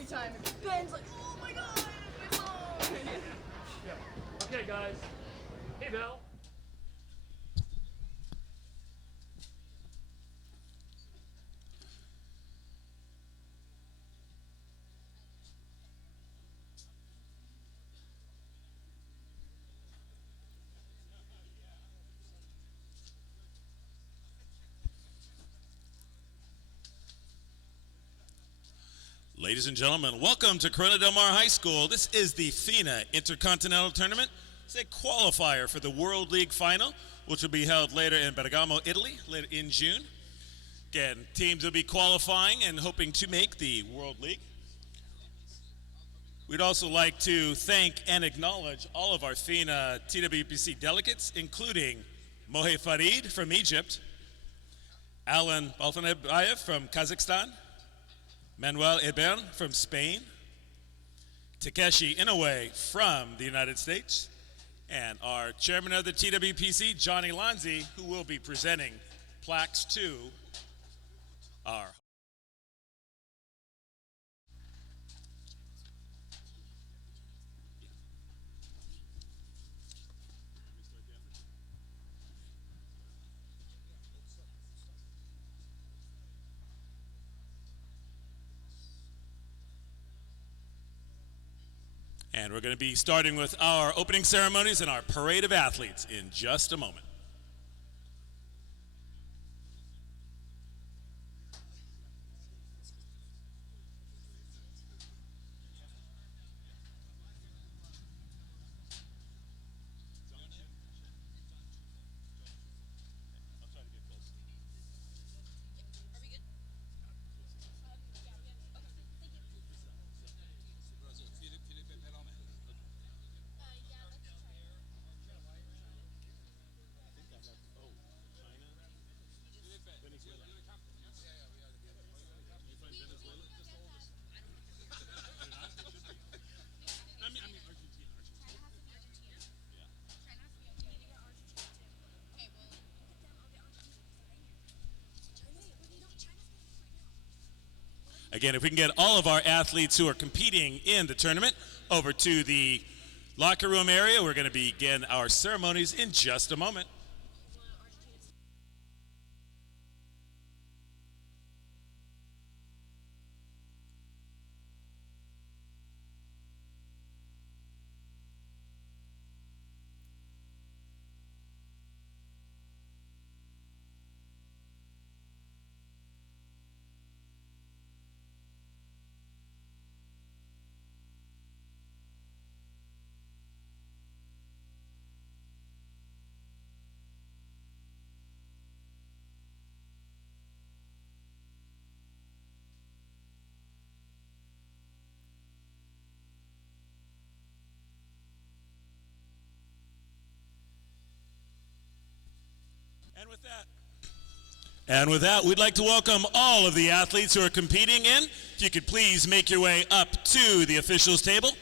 every time. Ben's like, oh my god, my phone. Yeah. Okay, guys. Hey, Bill. Ladies and gentlemen, welcome to Corona Del Mar High School. This is the FINA Intercontinental Tournament. It's a qualifier for the World League Final, which will be held later in Bergamo, Italy, later in June. Again, teams will be qualifying and hoping to make the World League. We'd also like to thank and acknowledge all of our FINA TWPC delegates, including Mohe Farid from Egypt, Alan Balfanabayev from Kazakhstan, Manuel Ebern from Spain, Takeshi Inoue from the United States, and our chairman of the TWPC, Johnny Lanzi, who will be presenting plaques to our And we're going to be starting with our opening ceremonies and our parade of athletes in just a moment. Again, if we can get all of our athletes who are competing in the tournament over to the locker room area, we're going to begin our ceremonies in just a moment. And with that, we'd like to welcome all of the athletes who are competing in. If you could please make your way up to the officials' table.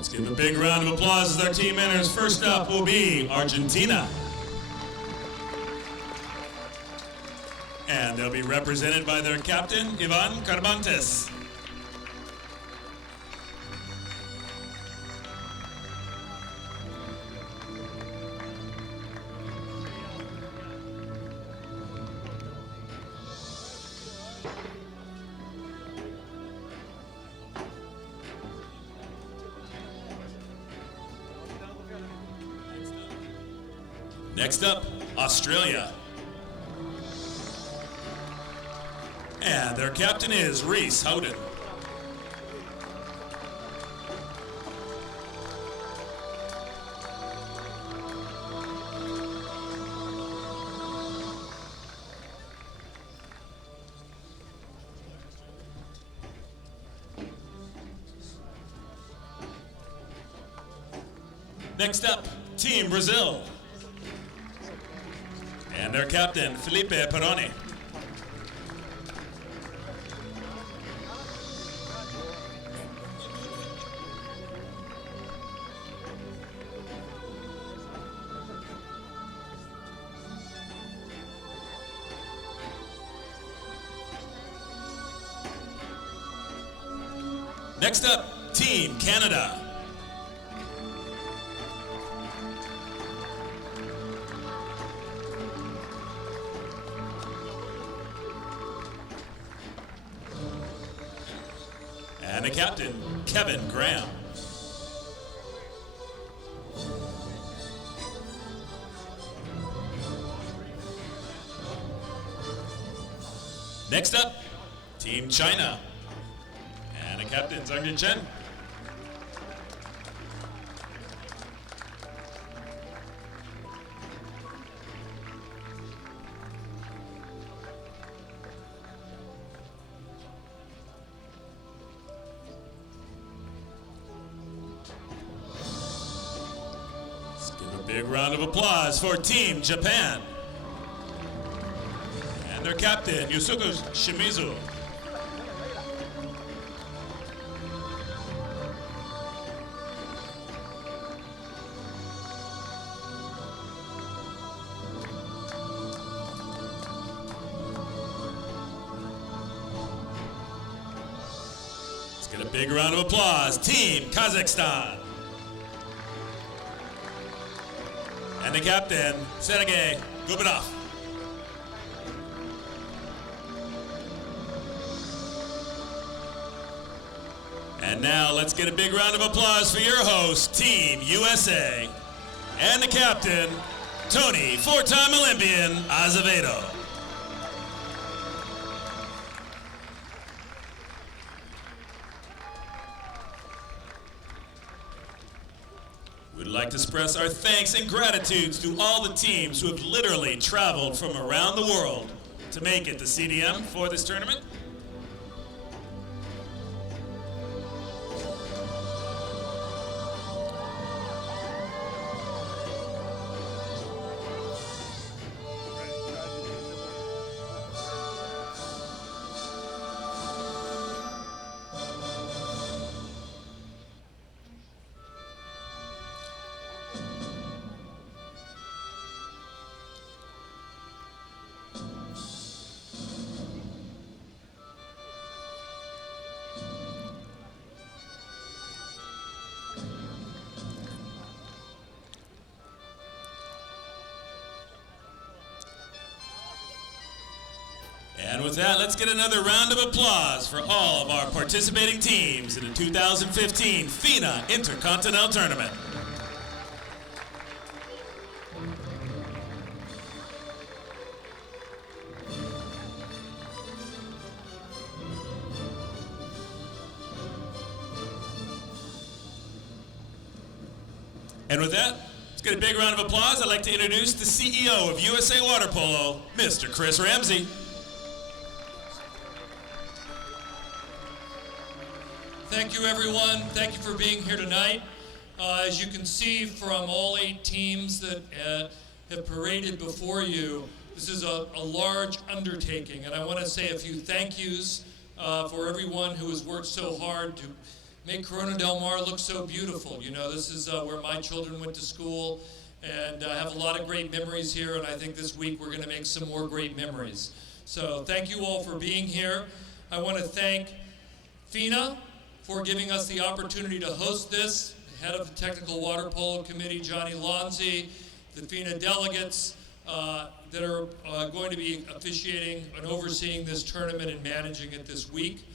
Let's give a big round of applause as our team enters. First up will be Argentina. And they'll be represented by their captain, Ivan Carbantes. Next up, Australia. And their captain is Reese Howden. Next up, Team Brazil. And their captain, Felipe Peroni. Next up, Team Canada. And the captain, Kevin Graham. Next up, Team China. And the captain, Zhang Chen. Let's give a big round of applause for Team Japan. And their captain, Yusuke Shimizu. Get a big round of applause, Team Kazakhstan. And the captain, Sergei Gubinov. And now let's get a big round of applause for your host, Team USA. And the captain, Tony, four-time Olympian, Azevedo. We'd like to express our thanks and gratitude to all the teams who have literally traveled from around the world to make it to CDM for this tournament. And with that, let's get another round of applause for all of our participating teams in the 2015 FINA Intercontinental Tournament. And with that, let's get a big round of applause. I'd like to introduce the CEO of USA Water Polo, Mr. Chris Ramsey. Thank you, everyone. Thank you for being here tonight. As you can see from all 8 teams that have paraded before you, this is a large undertaking, and I want to say a few thank yous for everyone who has worked so hard to make Corona Del Mar look so beautiful. You know, this is where my children went to school, and I have a lot of great memories here, and I think this week we're going to make some more great memories. So thank you all for being here. I want to thank FINA for giving us the opportunity to host this, head of the Technical Water Polo Committee, Johnny Lonzi, the FINA delegates that are going to be officiating and overseeing this tournament and managing it this week.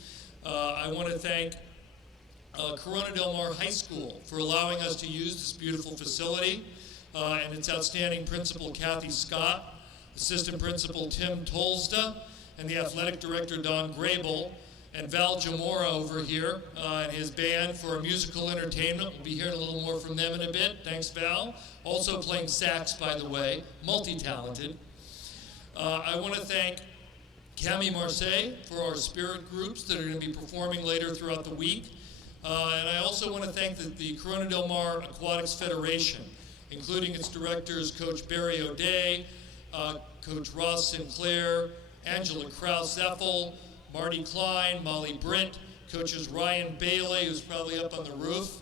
I want to thank Corona Del Mar High School for allowing us to use this beautiful facility, and its outstanding principal, Kathy Scott, assistant principal, Tim Tolsta, and the athletic director, Don Grable, and Val Jamora over here and his band for musical entertainment. We'll be hearing a little more from them in a bit. Thanks, Val. Also playing sax, by the way, multi-talented. I want to thank Cami Marseille for our spirit groups that are going to be performing later throughout the week. And I also want to thank the Corona Del Mar Aquatics Federation, including its directors, Coach Barry O'Day, Coach Ross Sinclair, Angela Kraus-Zeffel, Marty Klein, Molly Britt, coaches Ryan Bailey, who's probably up on the roof,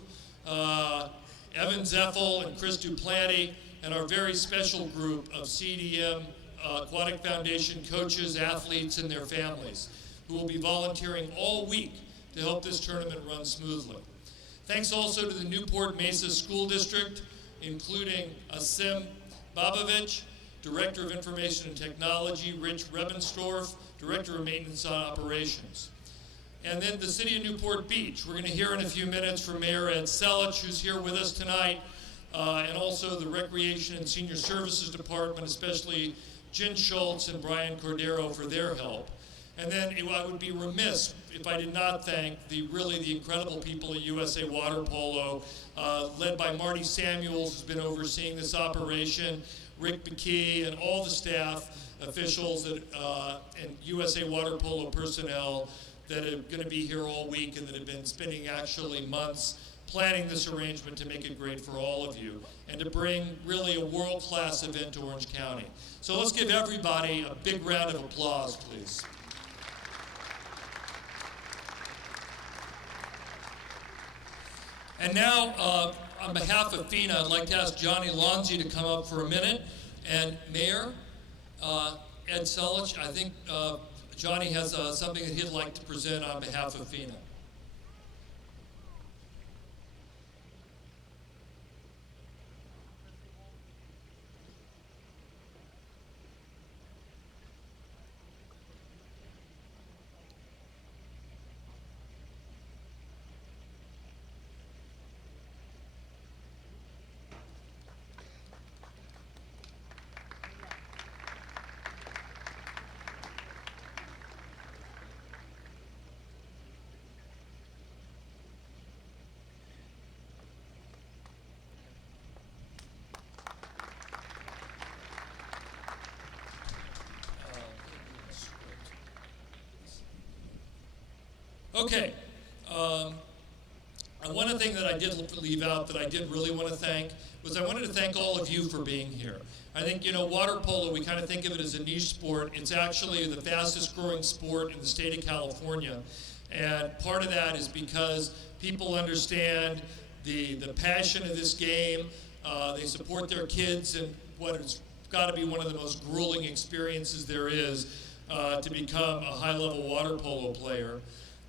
Evan Zeffel and Chris Duplanty, and our very special group of CDM Aquatic Foundation coaches, athletes, and their families, who will be volunteering all week to help this tournament run smoothly. Thanks also to the Newport Mesa School District, including Asim Babovich, Director of Information and Technology, Rich Rebenstorf, Director of Maintenance and Operations. And then the City of Newport Beach. We're going to hear in a few minutes from Mayor Ed Selich, who's here with us tonight, and also the Recreation and Senior Services Department, especially Jen Schultz and Brian Cordero for their help. And then I would be remiss if I did not thank the incredible people at USA Water Polo, led by Marty Samuels, who's been overseeing this operation, Rick McKee, and all the staff, officials, and USA Water Polo personnel that are going to be here all week and that have been spending actually months planning this arrangement to make it great for all of you and to bring really a world-class event to Orange County. So let's give everybody a big round of applause, please. And now, on behalf of FINA, I'd like to ask Johnny Lonzi to come up for a minute. And Mayor Ed Selich, I think Johnny has something that he'd like to present on behalf of FINA. Okay. One thing that I did leave out that I did really want to thank was I wanted to thank all of you for being here. I think, water polo, we kind of think of it as a niche sport. It's actually the fastest growing sport in the state of California. And part of that is because people understand the passion of this game. They support their kids in what has got to be one of the most grueling experiences there is to become a high-level water polo player.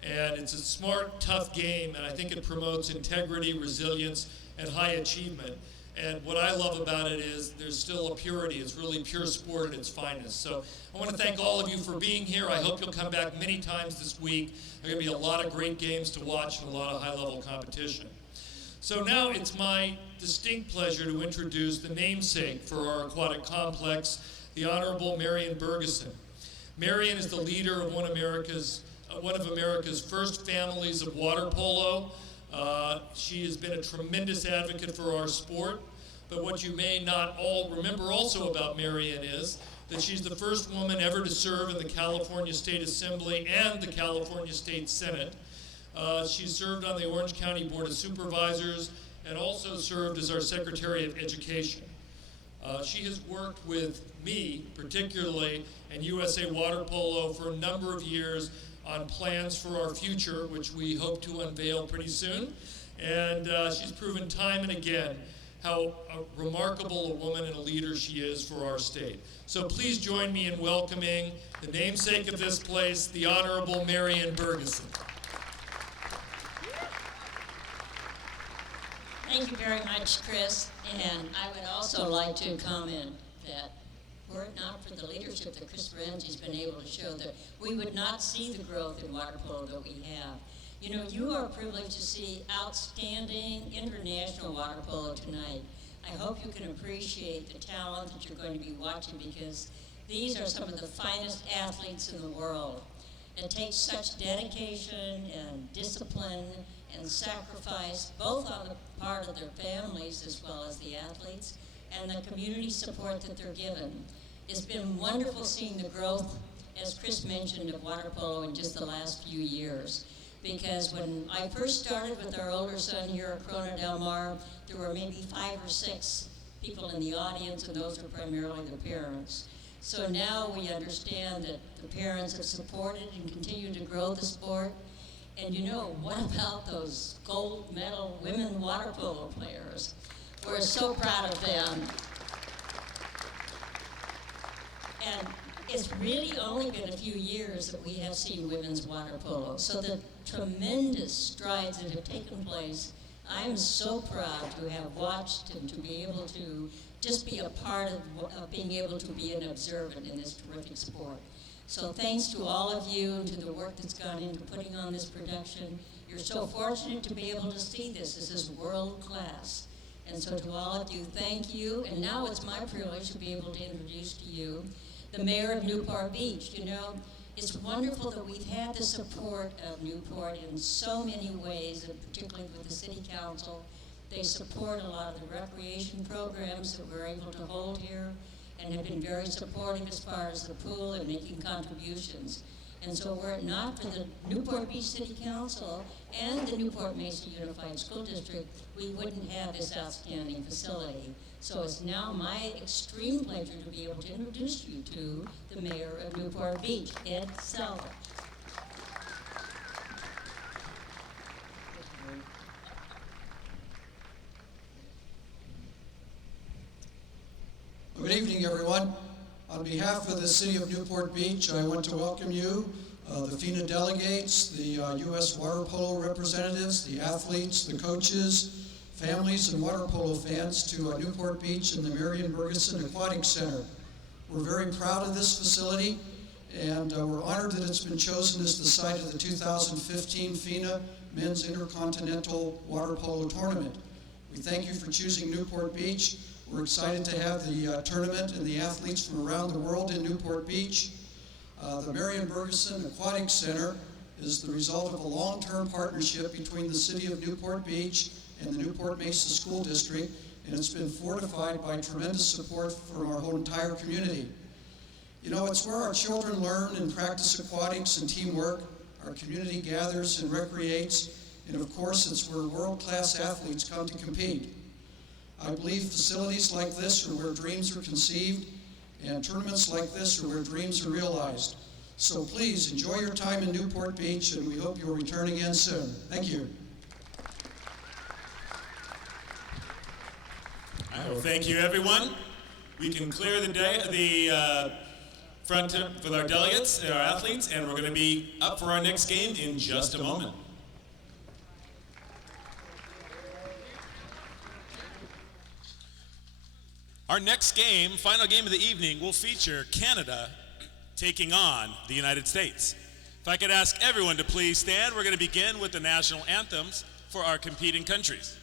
And it's a smart, tough game, and I think it promotes integrity, resilience, and high achievement. And what I love about it is there's still a purity. It's really pure sport at its finest. So I want to thank all of you for being here. I hope you'll come back many times this week. There are going to be a lot of great games to watch and a lot of high-level competition. So now it's my distinct pleasure to introduce the namesake for our aquatic complex, the Honorable Marion Bergeson. Marion is the leader of one of America's first families of water polo. She has been a tremendous advocate for our sport, but what you may not all remember also about Marion is that she's the first woman ever to serve in the California State Assembly and the California State Senate. She served on the Orange County Board of Supervisors and also served as our Secretary of Education. She has worked with me, particularly, and USA Water Polo for a number of years on plans for our future, which we hope to unveil pretty soon. And she's proven time and again how remarkable a woman and a leader she is for our state. So please join me in welcoming the namesake of this place, the Honorable Marion Bergeson. Thank you very much, Chris. And I would also like to comment that were it not for the leadership that Chris Renzi's been able to show, that we would not see the growth in water polo that we have. You are privileged to see outstanding international water polo tonight. I hope you can appreciate the talent that you're going to be watching, because these are some of the finest athletes in the world. It takes such dedication and discipline and sacrifice, both on the part of their families as well as the athletes, and the community support that they're given. It's been wonderful seeing the growth, as Chris mentioned, of water polo in just the last few years. because when I first started with our older son here at Corona Del Mar, there were maybe 5 or 6 people in the audience, and those were primarily the parents. So now we understand that the parents have supported and continue to grow the sport. And you know, what about those gold medal women water polo players? We're so proud of them. And it's really only been a few years that we have seen women's water polo. So the tremendous strides that have taken place, I'm so proud to have watched and to be able to just be a part of being able to be an observant in this terrific sport. So thanks to all of you and to the work that's gone into putting on this production. You're so fortunate to be able to see this. This is world class. And so to all of you, thank you. And now it's my privilege to be able to introduce to you the mayor of Newport Beach. You know, it's wonderful that we've had the support of Newport in so many ways, and particularly with the city council. They support a lot of the recreation programs that we're able to hold here, and have been very supportive as far as the pool and making contributions. And so were it not for the Newport Beach City Council and the Newport Mesa Unified School District, we wouldn't have this outstanding facility. So it's now my extreme pleasure to be able to introduce you to the mayor of Newport Beach, Ed Selva. Good evening, everyone. On behalf of the City of Newport Beach, I want to welcome you, the FINA delegates, the U.S. water polo representatives, the athletes, the coaches, families, and water polo fans to Newport Beach and the Marion Bergeson Aquatic Center. We're very proud of this facility, and we're honored that it's been chosen as the site of the 2015 FINA Men's Intercontinental Water Polo Tournament. We thank you for choosing Newport Beach. We're excited to have the tournament and the athletes from around the world in Newport Beach. The Marion Bergeson Aquatic Center is the result of a long-term partnership between the City of Newport Beach and the Newport Mesa School District, and it's been fortified by tremendous support from our whole entire community. You know, it's where our children learn and practice aquatics and teamwork, our community gathers and recreates, and of course it's where world-class athletes come to compete. I believe facilities like this are where dreams are conceived, and tournaments like this are where dreams are realized. So please enjoy your time in Newport Beach, and we hope you'll return again soon. Thank you. All right, well, thank you, everyone. We can clear the front with our delegates and our athletes, and we're going to be up for our next game in just a moment. Our next game, final game of the evening, will feature Canada taking on the United States. If I could ask everyone to please stand, we're going to begin with the national anthems for our competing countries.